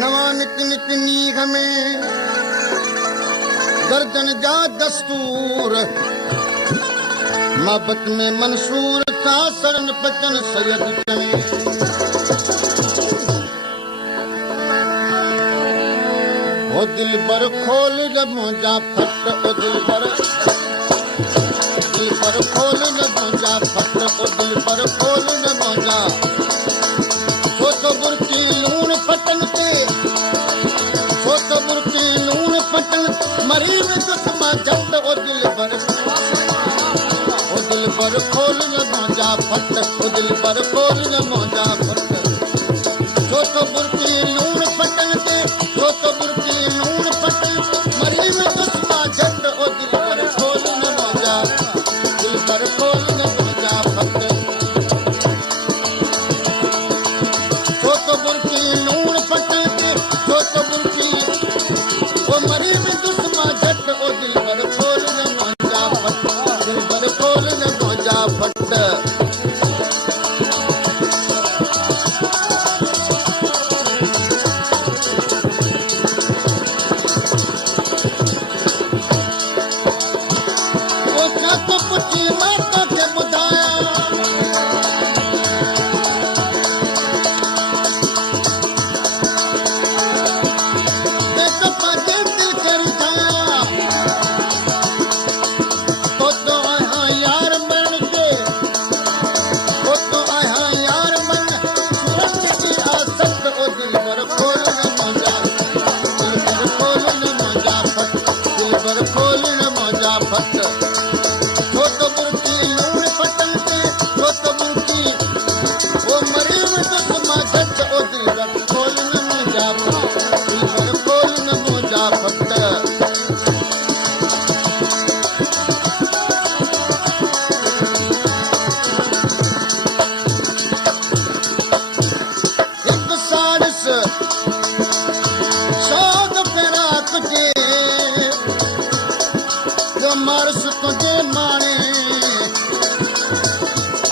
नवा निक निक नीघ में दर्जन जा दस्तूर मोहब्बत में मंसूर था सरन बचन सैयद चने ओ दिल पर खोल जब जा फट ओ दिल पर खोल जब जा फट ओ दिल पर खोल जब जा सोच बुरकी लून पटन के सोच बुरकी लून पटन मरी में दुश्मा जट ओ दिल पर खोल जब जा फट ओ दिल पर खोल जब जा फट सोच बुरकी लून पटन के सोच बुरकी लून पटन मरी में दुश्मा जट ओ दिल पर खोल जब जा दिल पर खोल जब जा फट सोच बुरकी लून पटन के सोच बुरकी ओ मरी में दुश्मा जट ओ दिल पर खोल जब जा फट दिल पर खोल जब जा फट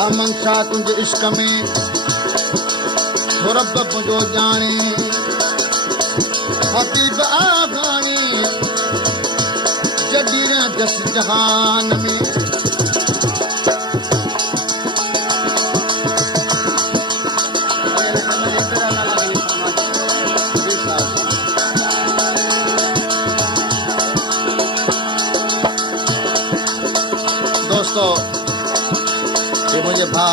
अमन शाह तुझे इश्क में हो रब मुझो जाने हबीब आगानी जडीरा दस जहान में दोस्तों ये मुझे भा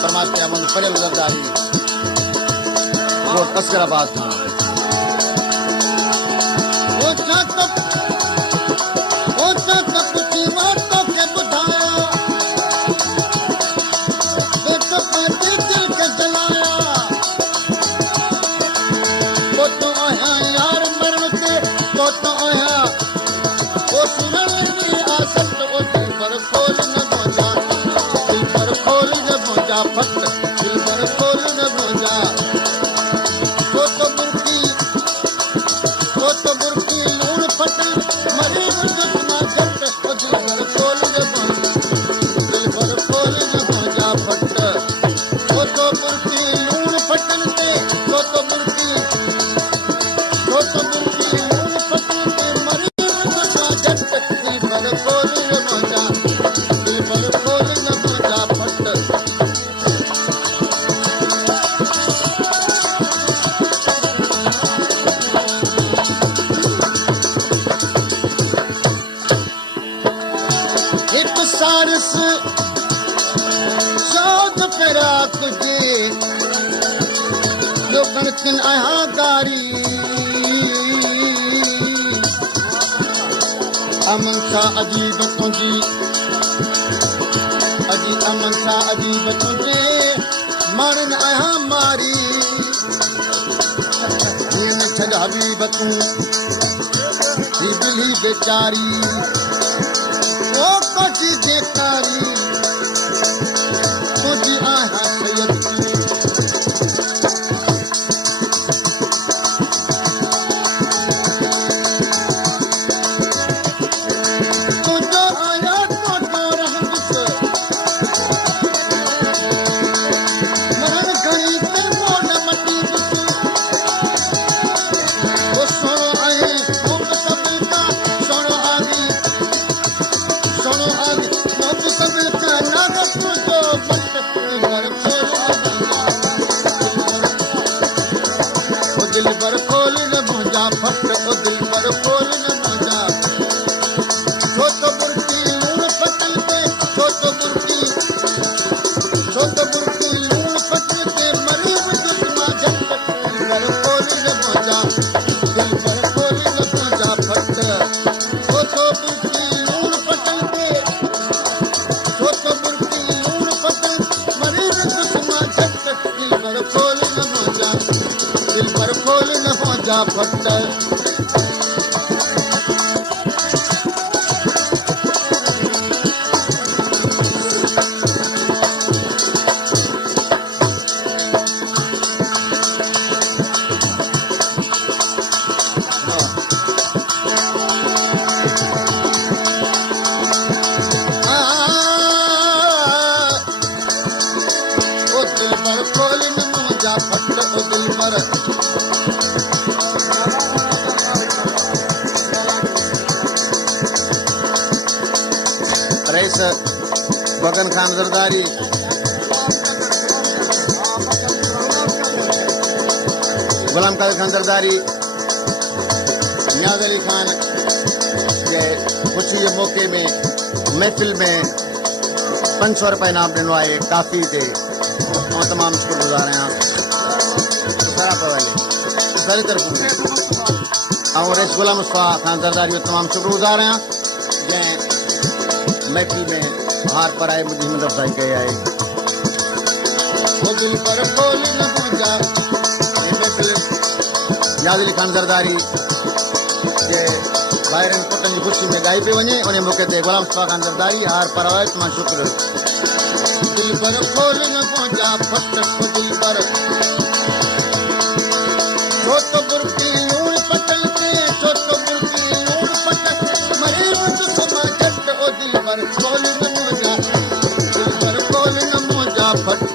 फरमाते हैं मुझे फजल जरदारी कोट अस्कराबाद था कुछ बातों के बुधाया तो दिल के जलाया वो तो आया यार मरण के वो तो आया वो सुनने की आसत वो दिल पर खोल फट दिल पर खोल जब जा तो बुरकी लूण पटन मरी में दुश्मा जट ओ दिल पर खोल जब जा फट तो बुरकी लूण पटन के तो बुरकी लूण पटन के मरी में दुश्मा जट दिल पर खोल जब जा दिल पर खोल जब जा फट सारस शौक पेरा तुझे जो कणकन आया गारी अमन शाह अजीब तुझी अमन शाह अजीब तुझे मारन आया मारी छड़ हबीब तू दिली बेचारी ओ कोठी बेकारी तुझी आया सैयद तुझो आया कोठो रहमत मरण घड़ी ते मोड़ मटी दिल पर खोल न मुंहिंजा फट ओ दिल पर खोल न मुंहिंजा छो त बुरकी लूण पटल ते छो त बुरकी लूण पटल ते मरी दुश्मा झट दिल पर खोल न मुंहिंजा दिल पर खोल न मुंहिंजा फट छो त बुरकी लूण पटल ते छो त बुरकी लूण पटल मरी दुश्मा झट दिल पर खोल न मुंहिंजा दिल पर खोल न मुंहिंजा फट रईस बगन खान जरदारी गुलाम कादिर खान जरदारी नियाज़ अली खान के ख़ुशी जे मौक़े में महफ़िल में 500 रुपए इनाम ॾिनो आहे काफ़ी ते ऐं तमामु शुक्रगुज़ार आहियां सारी तरफ़ ऐं रईस गुलाम मुस्तफ़ा खान जरदारी जो तमामु शुक्रगुज़ार आहियां जंहिं महफ़िल में हार पर आए मुझे हिम्मत अफ़ज़ाई कई आहे दिल पर खोल न मुंहिंजा महफ़िल नियाज़ अली खान जरदारी जे ॿाहिरनि पुटनि जी ख़ुशी में ॻाई पई वञे उन मौक़े ते गुलाम मुस्तफ़ा खान जरदारी हार पर आए तमामु शुक्र दिल पर खोल न मुंहिंजा फट दिल पर छो त बुरकी लूण पटल ते छो त बुरकी लूण पटल मरी दुश्मा झट ओ दिल पर खोल न मुंहिंजा दिल पर खोल न मुंहिंजा फट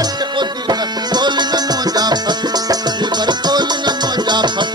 खोल न मुंहिंजा फट दिल पर खोल न मुंहिंजा फट